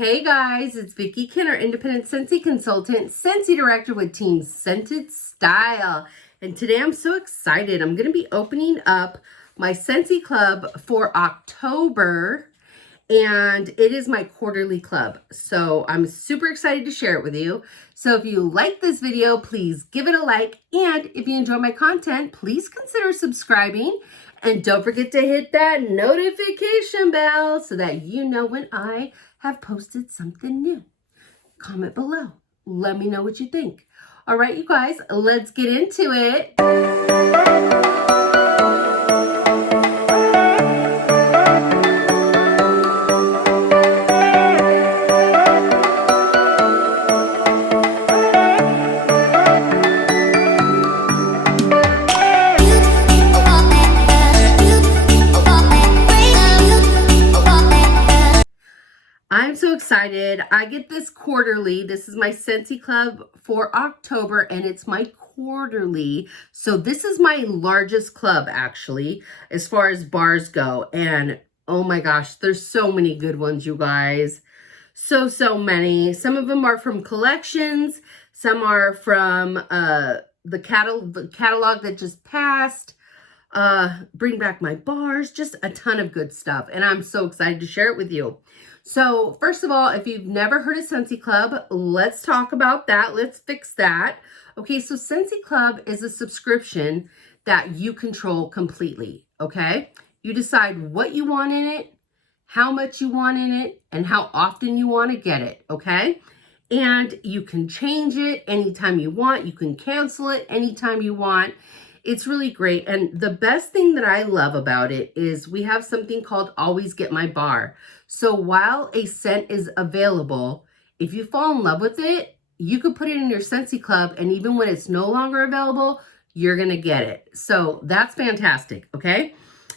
Hey guys, it's Vicki Kinner, independent Scentsy consultant, Scentsy director with Team Scented Style. And today I'm so excited. I'm going to be opening up my Scentsy club for October, and it is my quarterly club. So I'm super excited to share it with you. So if you like this video, please give it a like. And if you enjoy my content, please consider subscribing. And don't forget to hit that notification bell so that you know when I have posted something new. Comment below. Let me know what you think. All right, you guys, let's get into it. I'm so excited. I get this quarterly. This is my Scentsy Club for October, and it's my quarterly. So this is my largest club, actually, as far as bars go. And oh my gosh, there's so many good ones, you guys. So many. Some of them are from collections. Some are from the catalog that just passed. Bring back my bars, just a ton of good stuff. And I'm so excited to share it with you. So first of all, if you've never heard of Scentsy Club, let's talk about that. Let's fix that. Okay, so Scentsy Club is a subscription that you control completely, okay? You decide what you want in it, how much you want in it, and how often you want to get it, okay? And you can change it anytime you want. You can cancel it anytime you want. It's really great. And the best thing that I love about it is we have something called Always Get My Bar. So while a scent is available, if you fall in love with it, you could put it in your Scentsy Club, and even when it's no longer available, you're going to get it. So that's fantastic, okay?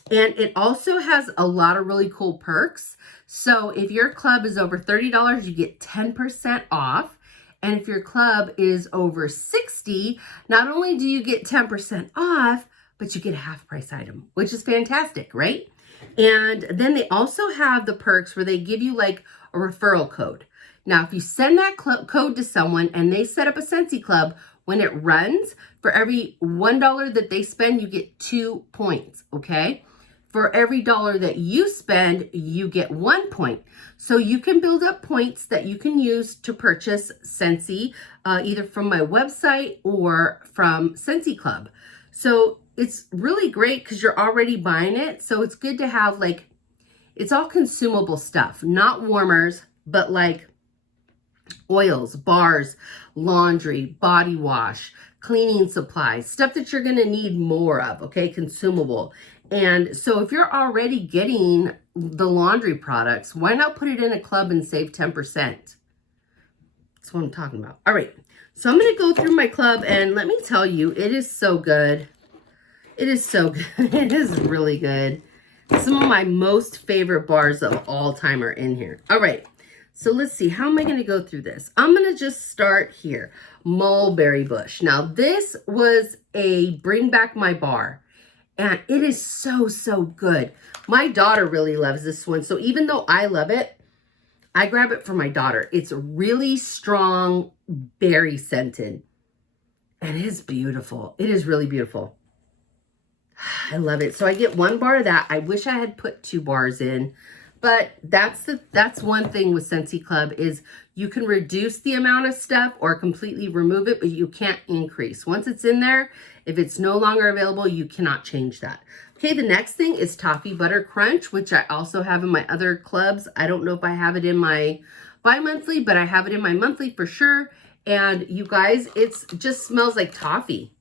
And it also has a lot of really cool perks. So if your club is over $30, you get 10% off. And if your club is over $60, not only do you get 10% off, but you get a half price item, which is fantastic, right? And then they also have the perks where they give you like a referral code. Now, if you send that code to someone and they set up a Scentsy Club, when it runs, for every $1 that they spend, you get 2 points, okay? For every dollar that you spend, you get 1 point. So you can build up points that you can use to purchase Scentsy, either from my website or from Scentsy Club. So it's really great because you're already buying it. So it's good to have, like, it's all consumable stuff, not warmers, but like oils, bars, laundry, body wash, cleaning supplies, stuff that you're going to need more of, okay, consumable. And so if you're already getting the laundry products, why not put it in a club and save 10%? That's what I'm talking about. All right, so I'm going to go through my club, and let me tell you, it is so good. It is so good. It is really good. Some of my most favorite bars of all time are in here. All right, so let's see. How am I going to go through this? I'm going to just start here. Mulberry Bush. Now, this was a Bring Back My Bar. And it is so good. My daughter really loves this one. So even though I love it, I grab it for my daughter. It's really strong, berry scented. And it is beautiful. It is really beautiful. I love it. So I get 1 bar of that. I wish I had put 2 bars in. But that's one thing with Scentsy Club is you can reduce the amount of stuff or completely remove it, but you can't increase. Once it's in there, if it's no longer available, you cannot change that. Okay, the next thing is Toffee Butter Crunch, which I also have in my other clubs. I don't know if I have it in my bi-monthly, but I have it in my monthly for sure. And you guys, it just smells like toffee.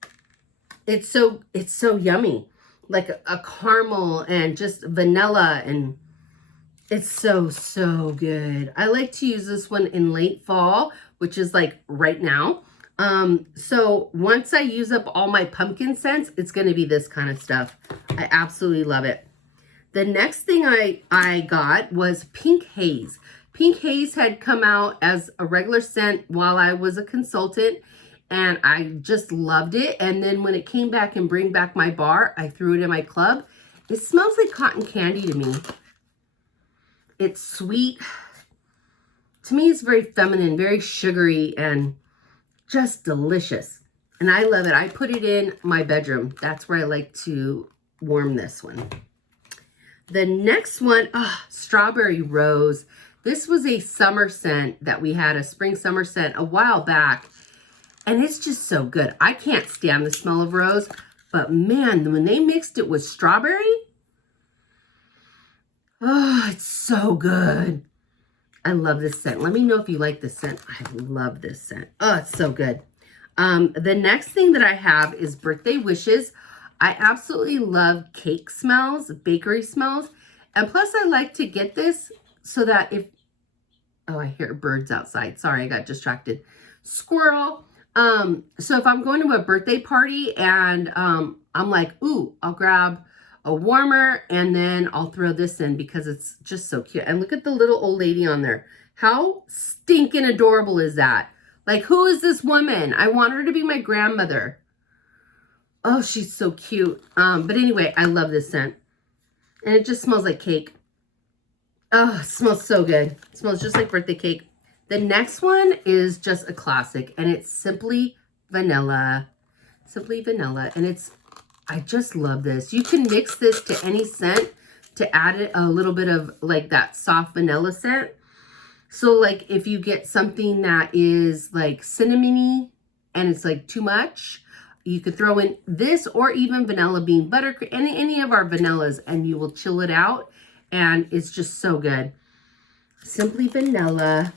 It's so yummy. Like a caramel and just vanilla, and it's so good. I like to use this one in late fall, which is like right now. So once I use up all my pumpkin scents, it's going to be this kind of stuff. I absolutely love it. The next thing I got was Pink Haze. Pink Haze had come out as a regular scent while I was a consultant, and I just loved it. And then when it came back and Bring Back My Bar, I threw it in my club. It smells like cotton candy to me. It's sweet. to me, it's very feminine, very sugary, and just delicious. And I love it. I put it in my bedroom. That's where I like to warm this one. The next one, Strawberry Rose. This was a summer scent that we had, a spring summer scent a while back. And it's just so good. I can't stand the smell of rose, but man, when they mixed it with strawberry, oh, it's so good. I love this scent. Let me know if you like this scent. I love this scent. Oh, it's so good. The next thing that I have is Birthday Wishes. I absolutely love cake smells, bakery smells. And plus I like to get this so that if, oh, I hear birds outside. Sorry, I got distracted. Squirrel. So if I'm going to a birthday party and I'm like, ooh, I'll grab a warmer and then I'll throw this in because it's just so cute. And look at the little old lady on there. How stinking adorable is that? Like, who is this woman? I want her to be my grandmother. Oh, she's so cute. But anyway, I love this scent. And it just smells like cake. Oh, it smells so good. It smells just like birthday cake. The next one is just a classic, and it's Simply Vanilla. Simply Vanilla. And it's, I just love this. You can mix this to any scent to add it a little bit of like that soft vanilla scent. So like if you get something that is like cinnamony and it's like too much, you could throw in this or even vanilla bean buttercream, any of our vanillas, and you will chill it out. And it's just so good. Simply Vanilla.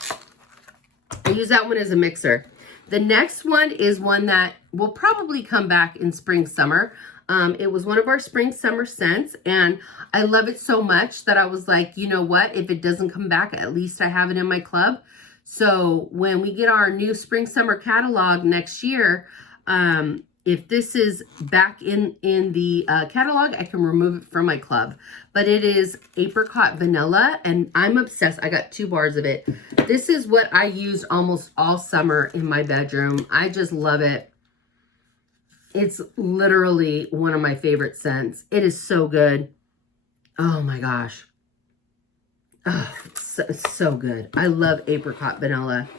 I use that one as a mixer. The next one is one that will probably come back in spring, summer. It was one of our spring, summer scents, and I love it so much that I was like, you know what? If it doesn't come back, at least I have it in my club. So when we get our new spring, summer catalog next year, if this is back in the catalog, I can remove it from my club. But it is Apricot Vanilla, and I'm obsessed. I got 2 bars of it. This is what I used almost all summer in my bedroom. I just love it. It's literally one of my favorite scents. It is so good. Oh my gosh. Oh, it's so good. I love Apricot Vanilla.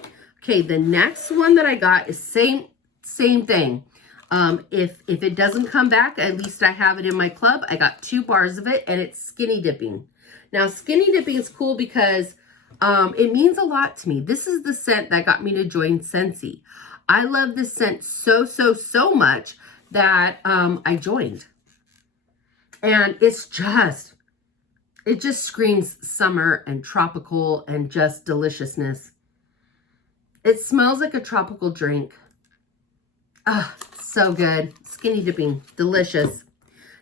Okay, the next one that I got is same thing. If it doesn't come back, at least I have it in my club. I got 2 bars of it, and it's Skinny Dipping. Now, Skinny Dipping is cool because it means a lot to me. This is the scent that got me to join Scentsy. I love this scent so much that I joined. And it just screams summer and tropical and just deliciousness. It smells like a tropical drink. Ah, so good. Skinny Dipping, delicious.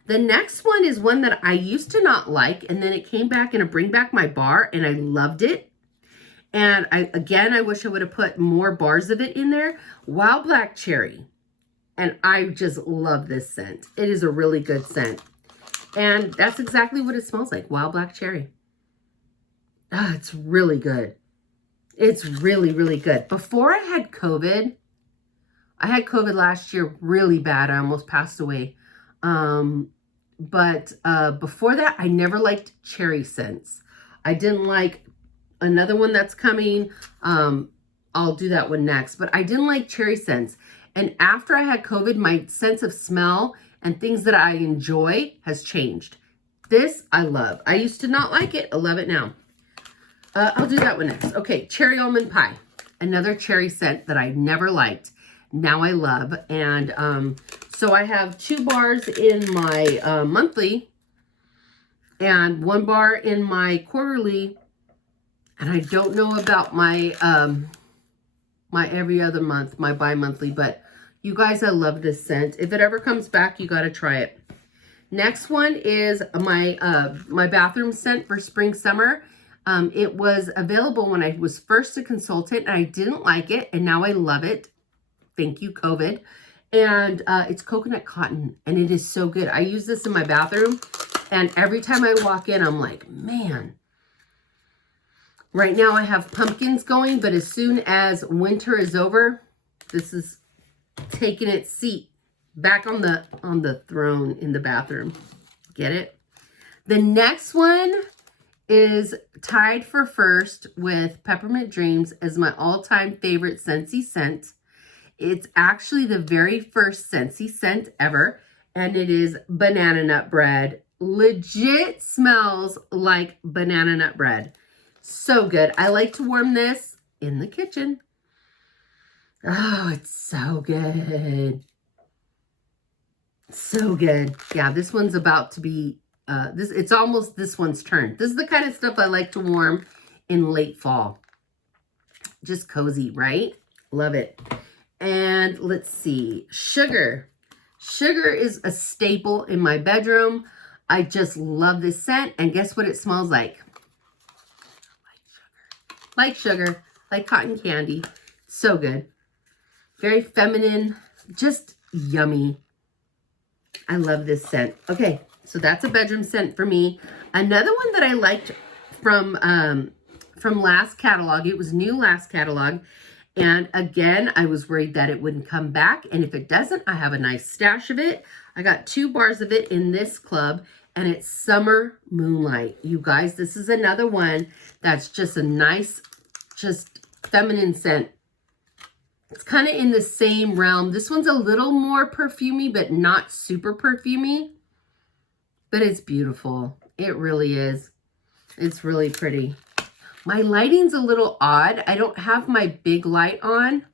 The next one is one that I used to not like, and then it came back in a Bring Back My Bar, and I loved it. And I wish I would have put more bars of it in there. Wild Black Cherry. And I just love this scent. It is a really good scent. And that's exactly what it smells like, Wild Black Cherry. Ah, it's really good. It's really good. Before I had COVID last year really bad. I almost passed away. But before that, I never liked cherry scents. I didn't like another one that's coming. I'll do that one next. But I didn't like cherry scents. And after I had COVID, my sense of smell and things that I enjoy has changed. This I love. I used to not like it. I love it now. I'll do that one next. Okay, Cherry Almond Pie. Another cherry scent that I never liked. Now I love. And so I have 2 bars in my monthly and 1 bar in my quarterly. And I don't know about my my every other month, my bi-monthly, but you guys, I love this scent. If it ever comes back, you got to try it. Next one is my my bathroom scent for spring, summer. It was available when I was first a consultant, and I didn't like it, and now I love it. Thank you, COVID. And it's Coconut Cotton, and it is so good. I use this in my bathroom, and every time I walk in, I'm like, man. Right now I have pumpkins going, but as soon as winter is over, this is taking its seat back on the throne in the bathroom. Get it? The next one is tied for first with Peppermint Dreams as my all-time favorite Scentsy scent. It's actually the very first Scentsy scent ever, and it is banana nut bread. Legit smells like banana nut bread. So good. I like to warm this in the kitchen. Oh, it's so good. So good. Yeah, this one's about to be, it's almost this one's turn. This is the kind of stuff I like to warm in late fall. Just cozy, right? Love it. And let's see, sugar. Sugar is a staple in my bedroom. I just love this scent. And guess what it smells like? Like sugar, like cotton candy. So good. Very feminine, just yummy. I love this scent. Okay, so that's a bedroom scent for me. Another one that I liked from last catalog, it was new last catalog. And again, I was worried that it wouldn't come back. And if it doesn't, I have a nice stash of it. I got 2 bars of it in this club, and it's Summer Moonlight. You guys, this is another one that's just a nice, just feminine scent. It's kind of in the same realm. This one's a little more perfumey, but not super perfumey. But it's beautiful. It really is. It's really pretty. My lighting's a little odd. I don't have my big light on.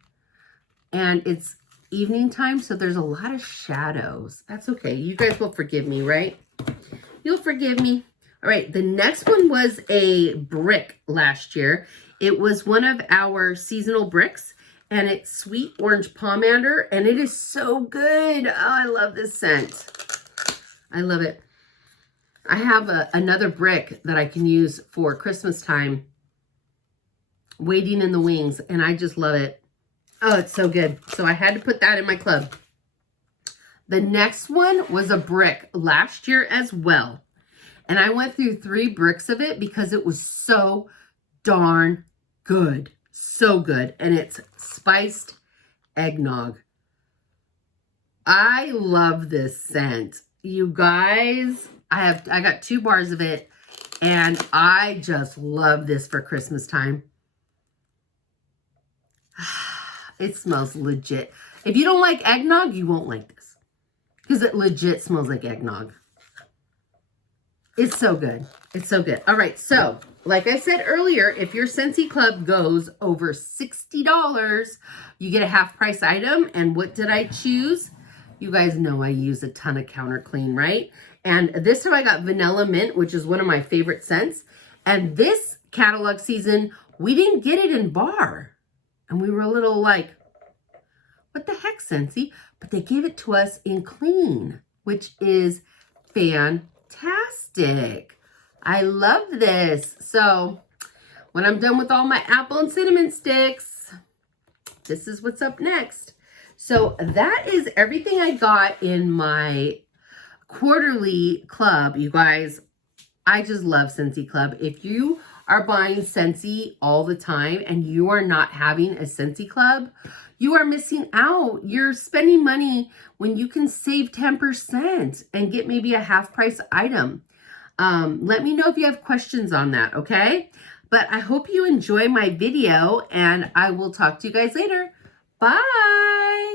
And it's evening time, so there's a lot of shadows. That's okay. You guys will forgive me, right? You'll forgive me. All right, the next one was a brick last year. It was one of our seasonal bricks. And it's Sweet Orange Pomander, and it is so good. Oh, I love this scent. I love it. I have another brick that I can use for Christmas time, Waiting in the Wings, and I just love it. Oh, it's so good. So I had to put that in my club. The next one was a brick last year as well. And I went through 3 bricks of it because it was so darn good. So good. And it's spiced eggnog. I love this scent. You guys, I got 2 bars of it, and I just love this for Christmas time. It smells legit. If you don't like eggnog, you won't like this, because it legit smells like eggnog. It's so good. It's so good. All right, so like I said earlier, if your Scentsy Club goes over $60, you get a half price item. And what did I choose? You guys know I use a ton of counter clean, right? And this time I got Vanilla Mint, which is one of my favorite scents. And this catalog season, we didn't get it in bar. And we were a little like, what the heck, Scentsy? But they gave it to us in clean, which is fantastic. I love this. So when I'm done with all my apple and cinnamon sticks, this is what's up next. So that is everything I got in my quarterly club. You guys, I just love Scentsy Club. If you are buying Scentsy all the time and you are not having a Scentsy Club, you are missing out. You're spending money when you can save 10% and get maybe a half price item. Let me know if you have questions on that, okay? But I hope you enjoy my video, and I will talk to you guys later. Bye!